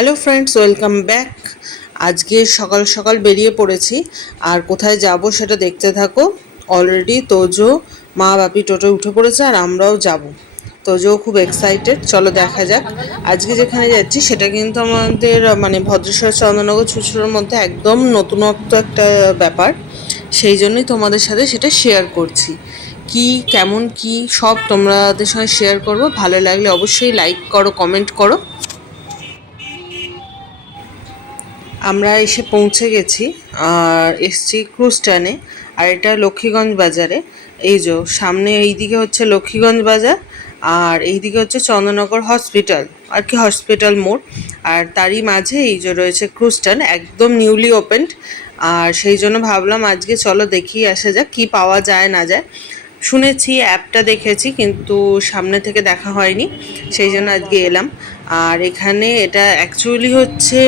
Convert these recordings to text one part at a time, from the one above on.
Hello friends welcome back আজকে সকাল সকাল বেরিয়ে পড়েছি। আর কোথায় যাব সেটা দেখতে থাকো। অলরেডি তোজো মা বাপি টোটো উঠে পড়েছে আর আমরাও যাব। তোজো খুব এক্সাইটেড চলো দেখা যাক। আজকে যেখানে যাচ্ছি সেটা কিন্তু আমাদের মানে ভদ্রেশ্বর চন্দ্রনগর ছুচুড়োর মধ্যে একদম নতুনত্ব একটা ব্যাপার। সেই জন্যই তোমাদের সাথে সেটা শেয়ার করছি। কি, কেমন, কি, সব তোমাদের সঙ্গে শেয়ার করব। ভালো লাগলে অবশ্যই লাইক করো কমেন্ট করো। আমরা এসে পৌঁছে গেছি আর এসছি ক্রুজ স্ট্যান্ডে আর এটা লক্ষ্মীগঞ্জ বাজারে। এই যে, সামনে এইদিকে হচ্ছে লক্ষ্মীগঞ্জ বাজার, আর এইদিকে হচ্ছে চন্দ্রনগর হসপিটাল আর কি হসপিটাল মোড়। আর তারই মাঝে এই যে রয়েছে ক্রুজ স্ট্যান্ড একদম নিউলি ওপেন্ড আর সেই জন্য ভাবলাম আজকে চলো দেখি, আসা যাক কি পাওয়া যায়, না যায়। শুনেছি অ্যাপটা দেখেছি, কিন্তু সামনে থেকে দেখা হয়নি। সেই জন্য আজকে এলাম। আর এখানে এটা অ্যাকচুয়ালি হচ্ছে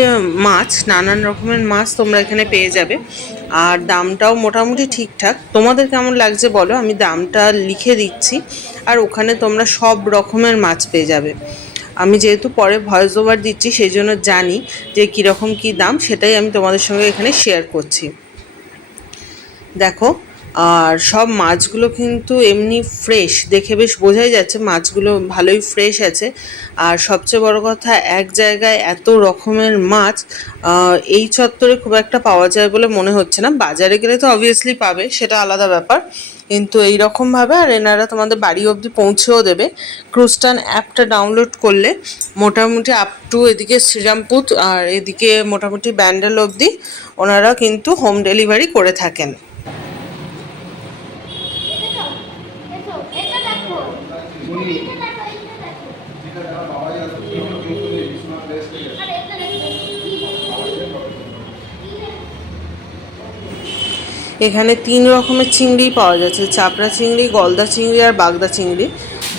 মাছ, নানান রকমের মাছ তোমরা এখানে পেয়ে যাবে। আর দামটাও মোটামুটি ঠিকঠাক। তোমাদের কেমন লাগছে বলো? আমি দামটা লিখে দিচ্ছি। আর ওখানে তোমরা সব রকমের মাছ পেয়ে যাবে। আমি যেহেতু পরে ভয়েস ওভার দিচ্ছি, সেই জন্য জানি যে কীরকম কী দাম, সেটাই আমি তোমাদের সঙ্গে এখানে শেয়ার করছি। দেখো আর সব মাছগুলো কিন্তু এমনি ফ্রেশ দেখে বেশ বোঝাই যাচ্ছে মাছগুলো ভালোই ফ্রেশ আছে। আর সবচেয়ে বড় কথা, এক জায়গায় এত রকমের মাছ এই চত্বরে খুব একটা পাওয়া যায় বলে মনে হচ্ছে না। বাজারে গেলে তো অবভিয়াসলি পাবে, সেটা আলাদা ব্যাপার। কিন্তু এই রকমভাবে আর এনারা তোমাদের বাড়ি অবধি পৌঁছেও দেবে। ক্রুস্টান অ্যাপটা ডাউনলোড করলে মোটামুটি আপ টু এদিকে শ্রীরামপুর আর এদিকে মোটামুটি ব্যান্ডেল অবধি ওনারা কিন্তু হোম ডেলিভারি করে থাকেন দেখো এটা দেখো এটা দেখো এটা দেখো আর এটা দেখো কি এখানে তিন রকমের চিংড়ি পাওয়া যাচ্ছে। চাপড়া চিংড়ি গলদা চিংড়ি আর বাগদা চিংড়ি।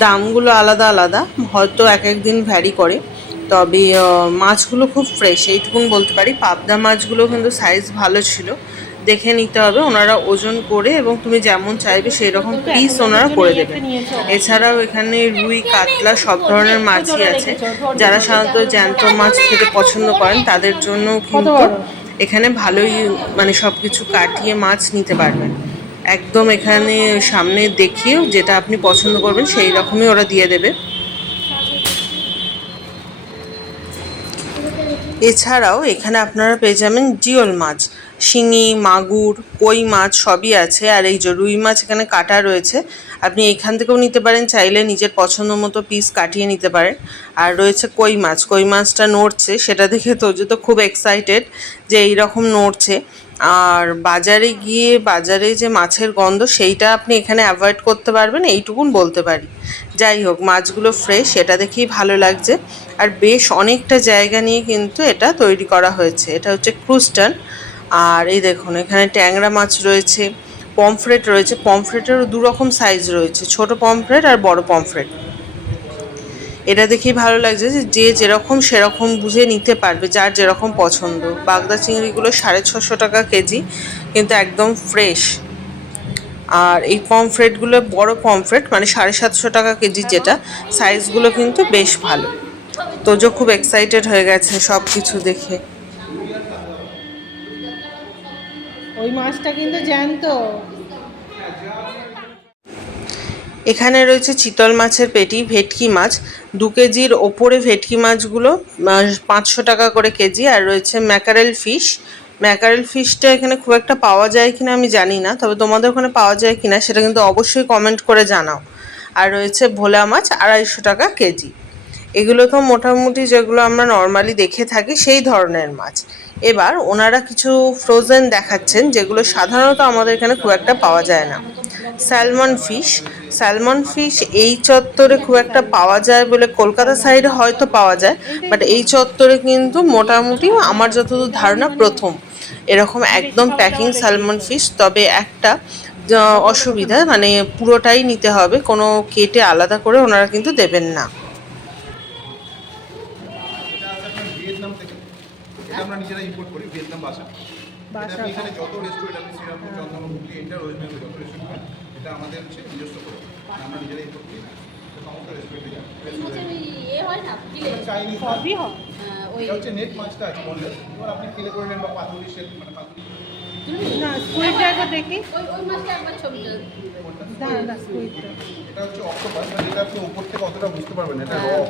দামগুলো আলাদা আলাদা হয়তো এক এক দিন ভ্যারি করে। তবে মাছগুলো খুব ফ্রেশ এইটুকুন বলতে পারি। পাবদা মাছগুলো কিন্তু সাইজ ভালো ছিল। দেখে নিতে হবে ওনারা ওজন করে এবং তুমি যেমন চাইবে সেই রকম পিস ওনারা করে দেবে এছাড়াও এখানে রুই কাতলা সব ধরনের মাছই আছে। যারা সাধারণত জ্যান্ত মাছ খেতে পছন্দ করেন তাদের জন্য কিন্তু এখানে ভালোই মানে সব কিছু কাটিয়ে মাছ নিতে পারবেন। একদম এখানে সামনে দেখিয়ে যেটা আপনি পছন্দ করবেন সেই রকমই ওরা দিয়ে দেবে। এছাড়াও এখানে আপনারা পেয়ে যাবেন জিওল মাছ। শিঙি, মাগুর, কই মাছ সবই আছে, আর এই যে রুই মাছ এখানে কাটা রয়েছে। আপনি এখান থেকেও নিতে পারেন, চাইলে নিজের পছন্দ মতো পিস কাটিয়ে নিতে পারেন। আর রয়েছে কই মাছ, কই মাছটা নড়ছে, সেটা দেখে তোজো তো খুব এক্সাইটেড যে এই রকম নড়ছে। আর বাজারে গিয়ে বাজারে যে মাছের গন্ধ, সেইটা আপনি এখানে অ্যাভয়েড করতে পারবেন, এইটুকুন বলতে পারি। যাই হোক, মাছগুলো ফ্রেশ এটা দেখেই ভালো লাগছে। আর বেশ অনেকটা জায়গা নিয়ে কিন্তু এটা তৈরি করা হয়েছে। এটা হচ্ছে ক্রুস্টান আর এই দেখুন, এখানে ট্যাংরা মাছ রয়েছে, পমফ্রেট রয়েছে। পমফ্রেটেরও দু রকম সাইজ রয়েছে, ছোট পমফ্রেট আর বড় পমফ্রেট। এটা দেখেই ভালো লাগছে যে যে যেরকম সেরকম বুঝে নিতে পারবে, যার যেরকম পছন্দ। বাগদা চিংড়িগুলো সাড়ে ছশো টাকা কেজি, কিন্তু একদম ফ্রেশ আর এই পমফ্রেটগুলো, বড় পমফ্রেট মানে সাড়ে সাতশো টাকা কেজি যেটা সাইজগুলো কিন্তু বেশ ভালো। তোজো খুব এক্সাইটেড হয়ে গেছে সব কিছু দেখে। মাছটা কিন্তু জ্যান্ত। এখানে রয়েছে চিতল মাছের পেটি, ভেটকি মাছ। দু কেজির ওপরে ভেটকি মাছগুলো পাঁচশো টাকা করে কেজি। আর রয়েছে ম্যাকারেল ফিশ। ম্যাকারেল ফিশটা এখানে খুব একটা পাওয়া যায় কিনা আমি জানি না, তবে তোমাদের ওখানে পাওয়া যায় কিনা সেটা কিন্তু অবশ্যই কমেন্ট করে জানাও। আর রয়েছে ভোলা মাছ, আড়াইশো টাকা কেজি। এগুলো তো মোটামুটি যেগুলো আমরা নর্মালি দেখে থাকি, সেই ধরনের মাছ। এবার ওনারা কিছু ফ্রোজেন দেখাচ্ছেন, যেগুলো সাধারণত আমাদের এখানে খুব একটা পাওয়া যায় না। স্যালমন ফিশ স্যালমন ফিশ এই চত্বরে খুব একটা পাওয়া যায় বলে কলকাতা সাইডে হয়তো পাওয়া যায় বাট এই চত্বরে কিন্তু মোটামুটি আমার যতদূর ধারণা প্রথম। এরকম একদম প্যাকিং স্যালমন ফিশ তবে একটা অসুবিধা মানে পুরোটাই নিতে হবে, কোনো কেটে আলাদা করে ওনারা কিন্তু দেবেন না ভিয়েতনাম থেকে এটা আমরা নিজেরা ইম্পোর্ট করি ভিয়েতনাম বাসা। এটা এখানে যত রেস্টুরেন্ট আপনি শ্রীরামপুর চন্দ্রপুর হুগলি এটা রোজ মেমো যত রেস্টুরেন্ট এটা আমাদের হচ্ছে নিজস্ব করে। আমরা নিজেরা ইম্পোর্ট করি। সমস্ত রেস্টুরেন্টে হয় না? প্লেট চাইনিজ সবই হবে ওই হচ্ছে নেট মাছটা আছে বললে। এবার আপনি ফিলে করে নেন বা পাতুরি মানে পাতুরি। না স্কুইডটা একবার দেখি। ওই ওই মাছটা একবার ছবিটা না স্কুইডটা এটা হচ্ছে অক্টোপাস মানে এটা আপনি উপর থেকে অতটা বুঝতে পারবেন এটা হ্যাঁ,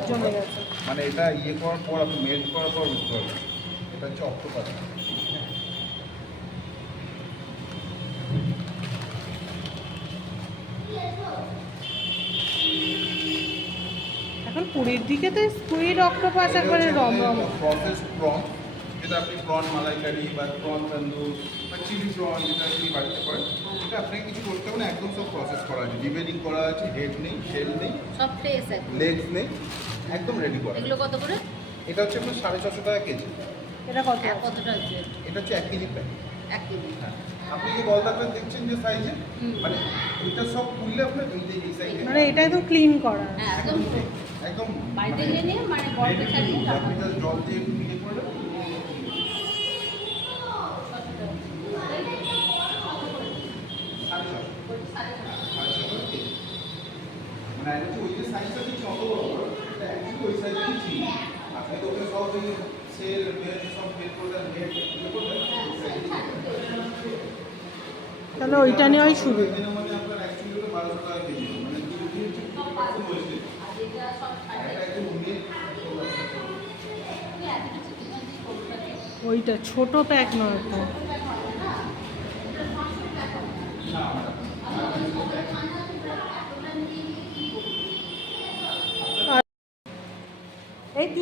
মানে এটা ইয়ে করার পর আপনি মেল্ট করার পর বুঝতে পারবেন। এটা হচ্ছে অক্টোপাস এখন পুরীর দিকে তো স্কুইড অক্টোপাস একবারে রম রম প্রসেস প্রন যেটা আপনি প্রন মালাইকারি বা প্রন তন্দুর বা চিলি প্রন যেটা আপনি বাড়িতে করেন এটা আপনাকে কিছু করতে হবে না একদম সব প্রসেস করা আছে ডিবেডিং করা আছে হেড নেই শেল নেই সব ফ্রেশ একদম। লেগস নেই একদম রেডি করা এগুলো কত করে? এটা হচ্ছে আপনার সাড়ে ছশো টাকা কেজি। এটা কত কতটা হচ্ছে এটা হচ্ছে এক কেজি প্যাক এক কেজি। হ্যাঁ। আপনি যে গলদাটা দেখছেন যে সাইজে হুম। মানে এটা সব খুললে আপনার এই যে এই সাইজে মানে এটা একদম ক্লিন করা। হ্যাঁ একদম একদম। গিয়ে নিয়ে মানে বরফে ছাড়িয়ে রাখা। আপনি just জল দিয়ে ইয়ে করে। মানে ওই যে সাইজটা দিচ্ছি অত বড় বড়, এটা actually ওই size এরই ছিল। আপনি তো ওকে সব ওই তাহলে ওইটা নেওয়াই শুরু ওই দিনের মধ্যে আপনার actually হলো 1200 টাকা কেজি। দুই দিন হচ্ছে 50% wastage। এটা একদম উনিয়ে ওইটা ছোট প্যাক নয় তো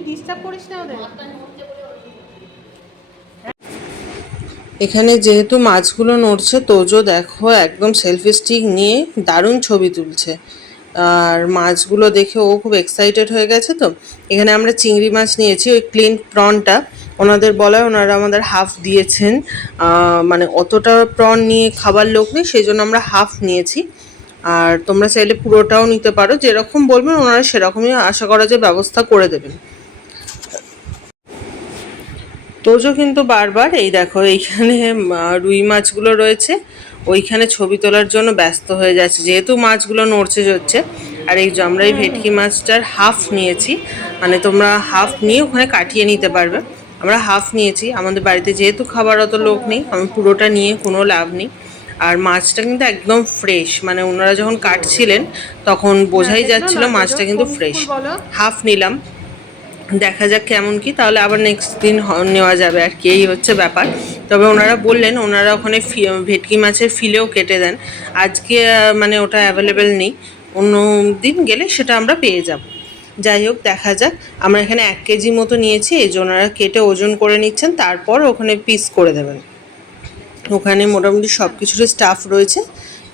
ডিস্টার্ব করিস না ওদের? এখানে যেহেতু মাছগুলো নড়ছে, তোজো দেখো একদম সেলফি স্টিক নিয়ে দারুণ ছবি তুলছে। আর মাছগুলো দেখে ও খুব এক্সাইটেড হয়ে গেছে তো। এখানে আমরা চিংড়ি মাছ নিয়েছি, ওই ক্লিন প্রনটা ওনাদের বলায় ওনারা আমাদের হাফ দিয়েছেন। মানে অতটা প্রন নিয়ে খাবার লোক নেই সেই জন্য আমরা হাফ নিয়েছি। আর তোমরা চাইলে পুরোটাও নিতে পারো, যেরকম বলবেন ওনারা সেরকমই আশা করা যে ব্যবস্থা করে দেবেন। তোজো কিন্তু বারবার এই দেখো এইখানে রুই মাছগুলো রয়েছে ওইখানে ছবি তোলার জন্য ব্যস্ত হয়ে যাচ্ছে যেহেতু মাছগুলো নড়ছে হচ্ছে আর এই এই ভেটকি মাছটার হাফ নিয়েছি মানে তোমরা হাফ নিয়ে ওখানে কাটিয়ে নিতে পারবে আমরা হাফ নিয়েছি আমাদের বাড়িতে যেহেতু খাবার অত লোক নেই আমি পুরোটা নিয়ে কোনো লাভ নেই আর মাছটা কিন্তু একদম ফ্রেশ মানে ওনারা যখন কাটছিলেন তখন বোঝাই যাচ্ছিল মাছটা কিন্তু ফ্রেশ হাফ নিলাম দেখা যাক কেমন কি, তাহলে আবার নেক্সট দিন নেওয়া যাবে আর কি, এই হচ্ছে ব্যাপার। তবে ওনারা বললেন, ওনারা ওখানে ভেটকি মাছের ফিলেও কেটে দেন। আজকে মানে ওটা অ্যাভেলেবেল নেই। অন্য দিন গেলে সেটা আমরা পেয়ে যাব। যাই হোক, দেখা যাক। আমরা এখানে এক কেজি মতো নিয়েছি, এই ওনারা কেটে ওজন করে নিচ্ছেন, তারপর ওখানে পিস করে দেবেন। ওখানে মোটামুটি সব কিছুরই স্টাফ রয়েছে।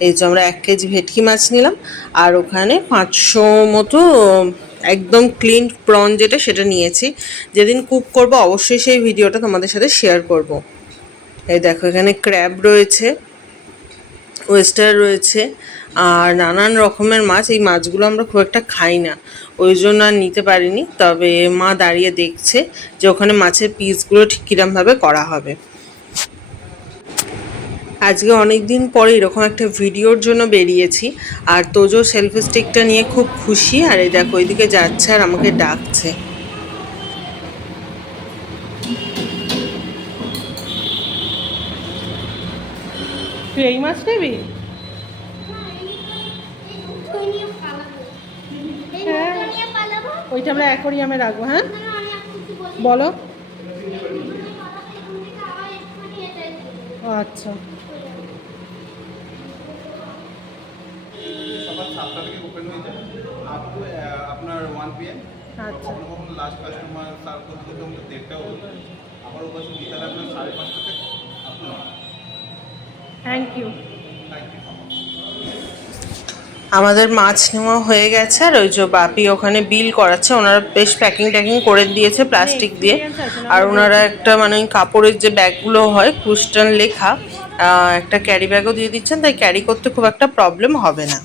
এই যে আমরা এক কেজি ভেটকি মাছ নিলাম, আর ওখানে পাঁচশো মতো, একদম ক্লিন প্রন যেটা সেটা নিয়েছি। যেদিন কুক করব, অবশ্যই সেই ভিডিওটা তোমাদের সাথে শেয়ার করব। এই দেখো, এখানে ক্র্যাব রয়েছে ওয়েস্টার রয়েছে, আর নানান রকমের মাছ। এই মাছগুলো আমরা খুব একটা খাই না, ওই জন্য আর নিতে পারিনি। তবে মা দাঁড়িয়ে দেখছে যে ওখানে মাছের পিসগুলো ঠিক কীরমভাবে করা হবে। আজকে অনেক দিন পরে এরকম একটা ভিডিওর জন্য বেরিয়েছি। আর তোজো সেলফি স্টিকটা নিয়ে খুব খুশি। আর এই দেখো, ওইদিকে যাচ্ছে আর আমাকে ডাকছে। তুই এই মাছ নিবি? হ্যাঁ। ওইটা আমরা অ্যাকোরিয়ামে রাখব হ্যাঁ? বলো। আচ্ছা। সকাল সাতটা থেকে ওপেন হয়ে যায়। আপ টু আপনার ওয়ান পি এম আচ্ছা। কখনো কখনো লাস্ট কাস্টমার সার্ভ করতে করতে আমাদের দেড়টাও হতো আবার ওপাশ বিকালে আপনার সাড়ে পাঁচটা থেকে আপনার থ্যাংক ইউ থ্যাংক ইউ আমাদের মাছ নেওয়া হয়ে গেছে আর ওই যে বাপি ওখানে বিল করাচ্ছে। ওনারা বেশ প্যাকিং ট্যাকিং করে দিয়েছে প্লাস্টিক দিয়ে। আর ওনারা একটা মানে কাপড়ের যে ব্যাগগুলো হয় ক্রুস্টান লেখা একটা ক্যারি ব্যাগও দিয়ে দিচ্ছেন। তাই ক্যারি করতে খুব একটা প্রবলেম হবে না।